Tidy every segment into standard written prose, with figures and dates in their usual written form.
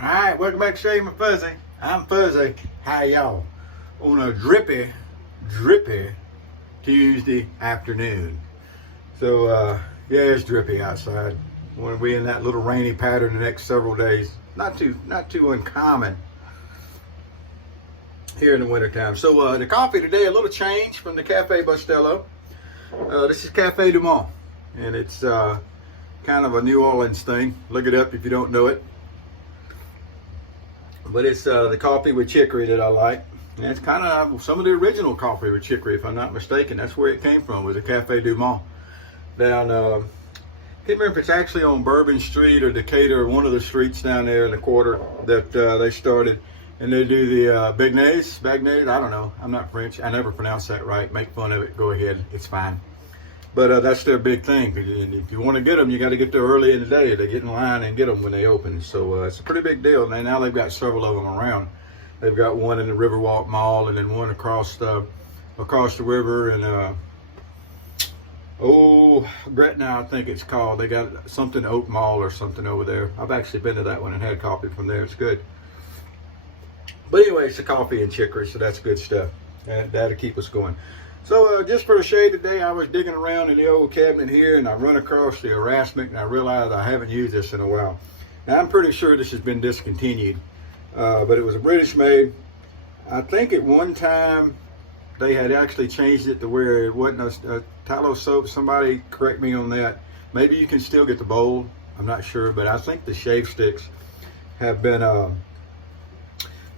Alright, welcome back to Shave My Fuzzy. I'm Fuzzy. How y'all? On a drippy Tuesday afternoon. So, yeah, it's drippy outside. When we in that little rainy pattern the next several days. Not too uncommon here in the wintertime. So, the coffee today, a little change from the Cafe Bustelo. This is Cafe Du Monde. And it's kind of a New Orleans thing. Look it up if you don't know it. But it's the coffee with chicory that I like. And it's kind of some of the original coffee with chicory, if I'm not mistaken. That's where it came from, was the Cafe Du Monde. Down, I can't remember if it's actually on Bourbon Street or Decatur, one of the streets down there in the quarter that they started. And they do the Bagnaise, I don't know. I'm not French. I never pronounce that right. Make fun of it. Go ahead. It's fine. But that's their big thing. And if you want to get them, you got to get there early in the day. They get in line and get them when they open. So it's a pretty big deal. And now they've got several of them around. They've got one in the Riverwalk Mall and then one across the river. And Gretna, I think it's called. They got something Oak Mall or something over there. I've actually been to that one and had coffee from there. It's good. But anyway, it's the coffee and chicory, so that's good stuff. That'll keep us going. So just for the shade today, I was digging around in the old cabinet here, and I run across the Erasmic, and I realized I haven't used this in a while. Now, I'm pretty sure this has been discontinued, but it was a British made. I think at one time they had actually changed it to where it wasn't a tallow soap. Somebody correct me on that. Maybe you can still get the bowl. I'm not sure, but I think the shave sticks have been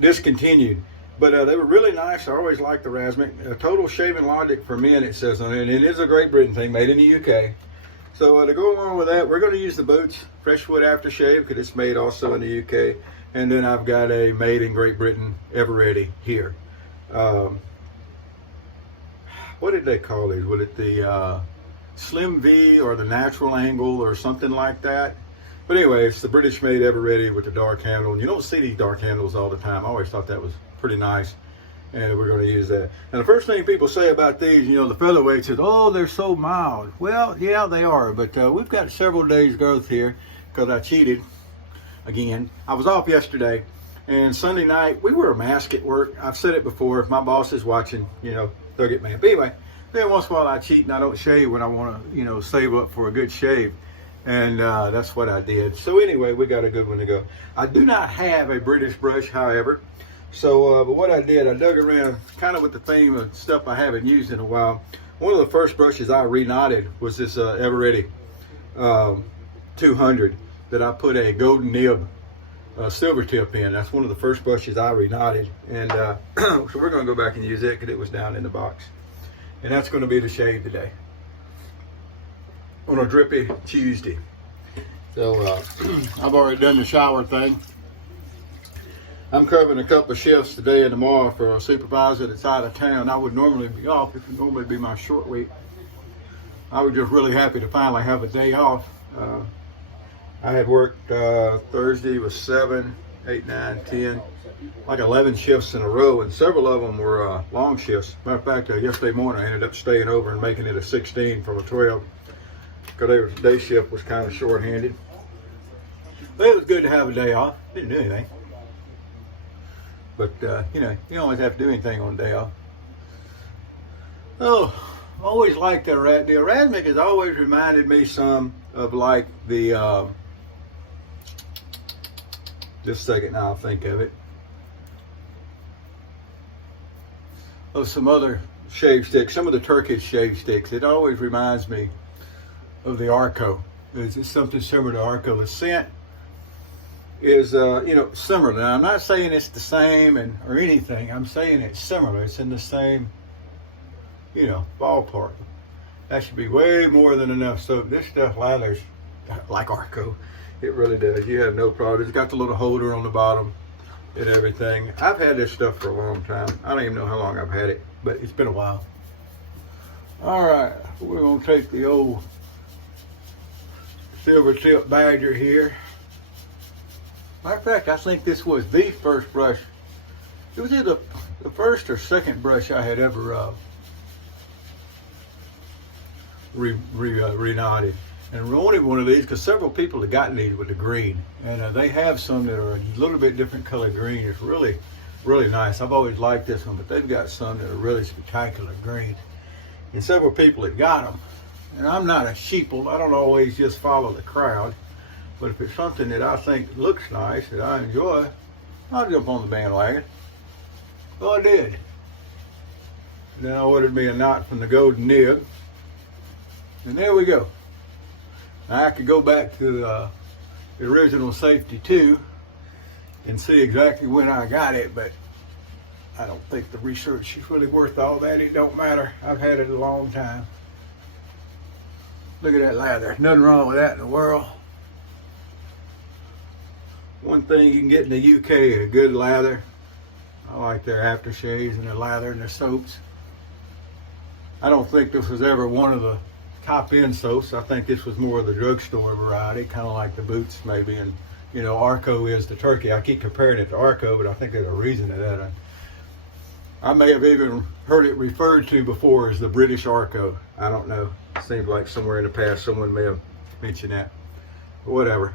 discontinued. But they were really nice. I always liked the Erasmic. Total Shaving Logic for Men, it says on it. And it is a Great Britain thing, made in the UK. So to go along with that, we're going to use the Boots Freshwood Aftershave because it's made also in the UK. And then I've got a made in Great Britain Ever Ready here. What did they call these? Was it the Slim V or the Natural Angle or something like that? But anyway, it's the British made Ever Ready with the dark handle. And you don't see these dark handles all the time. I always thought that was pretty nice, and we're going to use that. And the first thing people say about these, the featherweights is, oh, they're so mild. Well, yeah, they are, but we've got several days growth here because I cheated again. I was off yesterday, and Sunday night we wear a mask at work. I've said it before. If my boss is watching, they'll get mad. But anyway, then once in a while I cheat and I don't shave when I want to, save up for a good shave. And that's what I did. So anyway, we got a good one to go. I do not have a British brush, however. So, but what I did, I dug around kind of with the theme of stuff I haven't used in a while. One of the first brushes I reknotted was this Ever Ready 200 that I put a golden nib silver tip in. That's one of the first brushes I reknotted. And so we're going to go back and use it because it was down in the box. And that's going to be the shave today on a drippy Tuesday. So I've already done the shower thing. I'm covering a couple of shifts today and tomorrow for a supervisor that's out of town. I would normally be off. It would normally be my short week. I was just really happy to finally have a day off. I had worked Thursday was 7, 8, 9, 10, like 11 shifts in a row, and several of them were long shifts. Matter of fact, yesterday morning I ended up staying over and making it a 16 from a 12 because the day shift was kind of short-handed. But it was good to have a day off. Didn't do anything. But, you don't always have to do anything on a day off. Oh, I always liked the Erasmic has always reminded me some of like the, just a second now I'll think of it, of some other shave sticks, some of the Turkish shave sticks. It always reminds me of the Arco. It's something similar to Arco. The scent is similar. Now, I'm not saying it's the same or anything. I'm saying it's similar. It's in the same ballpark. That should be way more than enough soap. This stuff lathers like Arco. It really does. You have no problem. It's got the little holder on the bottom and everything. I've had this stuff for a long time. I don't even know how long I've had it, but it's been a while. All right, we're gonna take the old silver tip Badger here. Matter of fact, I think this was the first brush. It was either the first or second brush I had ever reknotted. And we wanted one of these because several people have gotten these with the green. And they have some that are a little bit different color green. It's really, really nice. I've always liked this one, but they've got some that are really spectacular green. And several people have got them. And I'm not a sheeple. I don't always just follow the crowd. But if it's something that I think looks nice, that I enjoy, I'll jump on the bandwagon. Well, I did. And then I ordered me a knot from the Golden Nib. And there we go. Now I could go back to the original Safety 2 and see exactly when I got it, but I don't think the research is really worth all that. It don't matter. I've had it a long time. Look at that lather. Nothing wrong with that in the world. One thing you can get in the UK is a good lather. I like their aftershaves and their lather and their soaps. I don't think this was ever one of the top end soaps. I think this was more of the drugstore variety, kind of like the Boots maybe, and you know, Arco is the turkey. I keep comparing it to Arco, but I think there's a reason to that. I may have even heard it referred to before as the British Arco. I don't know. Seems like somewhere in the past someone may have mentioned that. But whatever.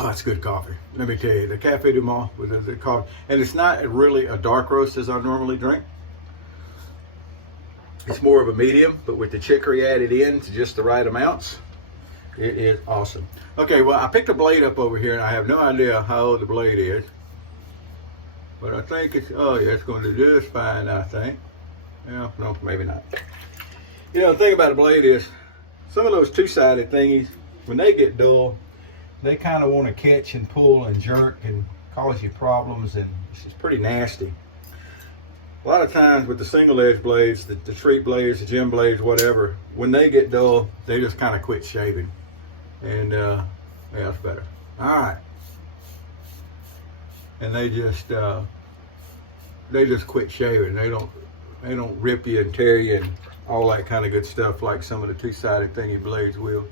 Oh, it's good coffee. Let me tell you, the Cafe du Monde with the coffee, and it's not really a dark roast as I normally drink. It's more of a medium, but with the chicory added in to just the right amounts, it is awesome. Okay, well, I picked a blade up over here, and I have no idea how old the blade is. But I think it's, oh yeah, it's going to do just fine, I think. Yeah, no, maybe not. You know, the thing about a blade is, some of those two-sided thingies, when they get dull, they kind of want to catch and pull and jerk and cause you problems, and it's just pretty nasty. A lot of times with the single edge blades, the treat blades, the gem blades, whatever, when they get dull, they just kind of quit shaving. And yeah, it's better. All right. And they just quit shaving. They don't rip you and tear you and all that kind of good stuff like some of the two-sided thingy blades will.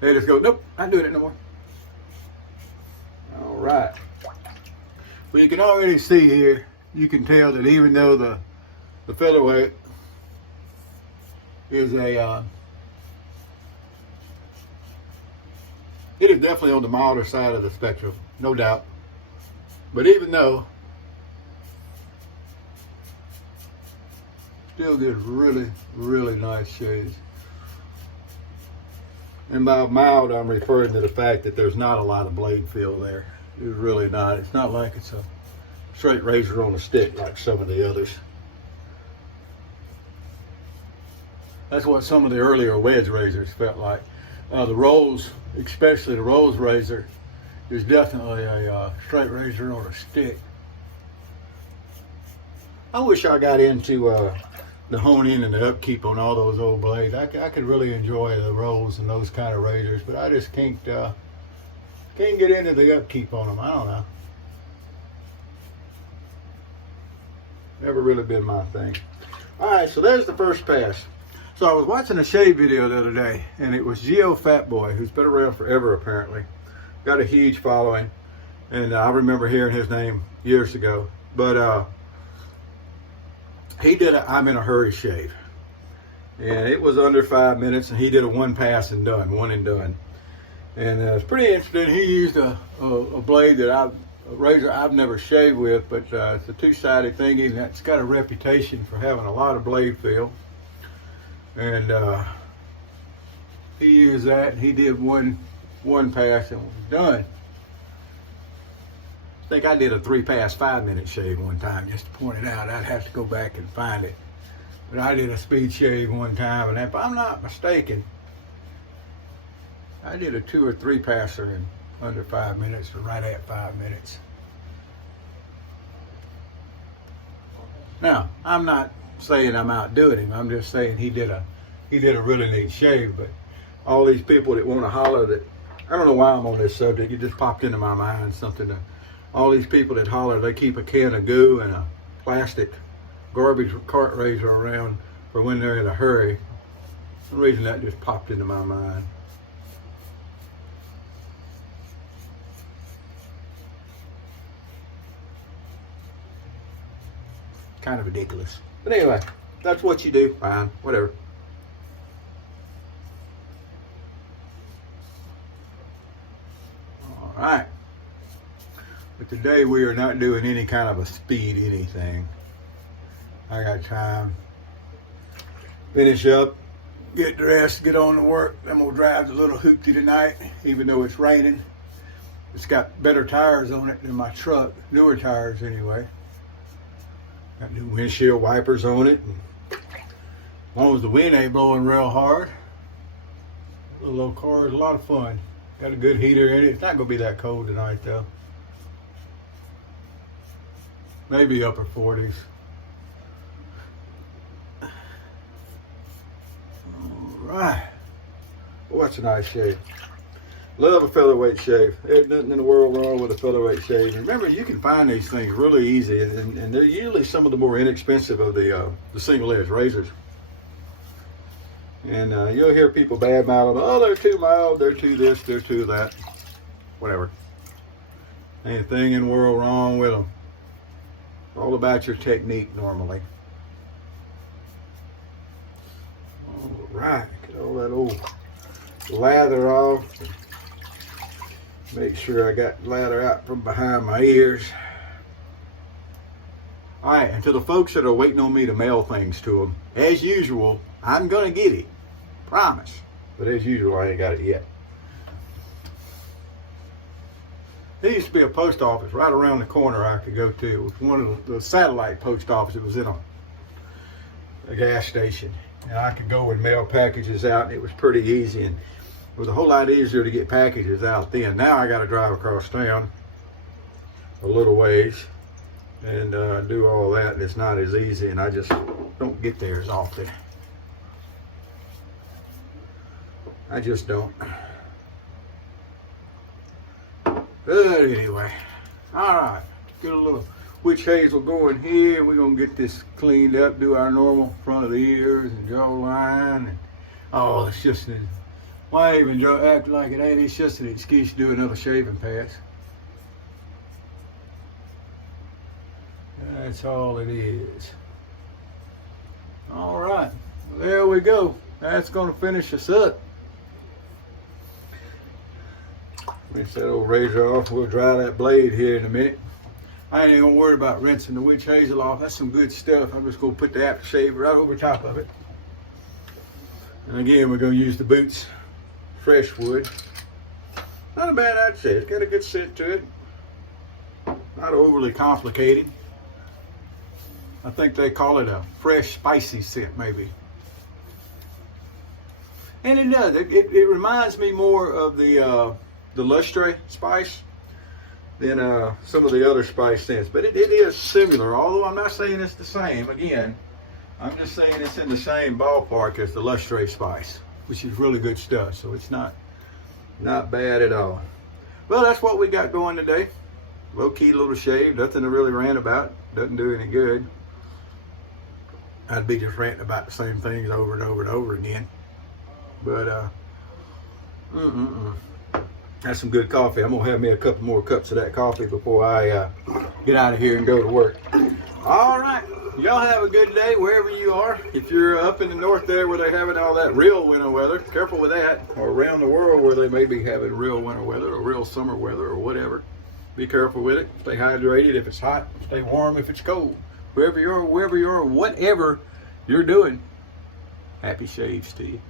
They just go, nope, not doing it no more. All right. Well, you can already see here, you can tell that even though the featherweight is a, it is definitely on the milder side of the spectrum, no doubt. But even though, still gives really, really nice shades. And by mild, I'm referring to the fact that there's not a lot of blade feel there. It's really not. It's not like it's a straight razor on a stick like some of the others. That's what some of the earlier wedge razors felt like. The Rolls, especially the Rolls razor, is definitely a straight razor on a stick. I wish I got into the hone in and the upkeep on all those old blades. I could really enjoy the Rolls and those kind of razors, but I just can't get into the upkeep on them. I don't know. Never really been my thing. All right, so there's the first pass. So I was watching a shave video the other day, and it was Geo Fatboy, who's been around forever apparently. Got a huge following, and I remember hearing his name years ago. But he did a I'm in a hurry shave, and it was under 5 minutes, and he did a one pass and done, one and done. And it's pretty interesting. He used a blade that a razor I've never shaved with, but it's a two-sided thingy, and it's got a reputation for having a lot of blade feel. And he used that, and he did one pass and was done. I think I did a 3-pass 5-minute shave one time, just to point it out. I'd have to go back and find it. But I did a speed shave one time, and if I'm not mistaken, I did a 2 or 3 passer in under 5 minutes, or right at 5 minutes. Now, I'm not saying I'm outdoing him. I'm just saying he did a really neat shave. But all these people that want to holler that, I don't know why I'm on this subject. It just popped into my mind something to. All these people that holler they keep a can of goo and a plastic garbage cart razor around for when they're in a hurry. For some reason that just popped into my mind. Kind of ridiculous. But anyway, that's what you do. Fine, whatever. All right. But today we are not doing any kind of a speed anything. I got time. Finish up, get dressed, get on to work. I'm gonna drive the little hoopty tonight, even though it's raining. It's got better tires on it than my truck, newer tires anyway. Got new windshield wipers on it. And as long as the wind ain't blowing real hard, the little old car is a lot of fun. Got a good heater in it. It's not gonna be that cold tonight though. Maybe upper 40s. Right. Well, that's a nice shave. Love a featherweight shave. There's nothing in the world wrong with a featherweight shave. And remember, you can find these things really easy, and they're usually some of the more inexpensive of the single edge razors. And you'll hear people badmouth them. Oh, they're too mild. They're too this. They're too that. Whatever. Ain't a thing in the world wrong with them. All about your technique normally. All right, get all that old lather off. Make sure I got lather out from behind my ears. All right, and to the folks that are waiting on me to mail things to them, as usual, I'm gonna get it, promise. But as usual, I ain't got it yet. There used to be a post office right around the corner I could go to. It was one of the satellite post offices. It was in a gas station. And I could go and mail packages out, and it was pretty easy. And it was a whole lot easier to get packages out then. Now I got to drive across town a little ways and do all that, and it's not as easy, and I just don't get there as often. I just don't. But anyway, all right, get a little witch hazel going here. We're gonna get this cleaned up, do our normal front of the ears and jawline. And oh, it's just why even act like it ain't? It's just an excuse to do another shaving pass. That's all it is. All right, well, there we go. That's gonna finish us up. Rinse that old razor off. We'll dry that blade here in a minute. I ain't even gonna worry about rinsing the witch hazel off. That's some good stuff. I'm just gonna put the aftershave right over top of it. And again, we're gonna use the Boots Fresh Wood. Not a bad aftershave. It's got a good scent to it. Not overly complicated. I think they call it a fresh, spicy scent, maybe. And it does. It reminds me more of the lustre spice than some of the other spice scents, but it is similar, although I'm not saying it's the same. Again, I'm just saying it's in the same ballpark as the lustre spice, which is really good stuff, so it's not bad at all. Well, that's what we got going today. Low-key little shave, nothing to really rant about, doesn't do any good. I'd be just ranting about the same things over and over and over again. But that's some good coffee. I'm gonna have me a couple more cups of that coffee before I get out of here and go to work. All right, y'all have a good day wherever you are. If you're up in the north there where they're having all that real winter weather, careful with that. Or around the world where they may be having real winter weather or real summer weather or whatever. Be careful with it. Stay hydrated if it's hot. Stay warm if it's cold. Wherever you are, whatever you're doing, happy shaves to you.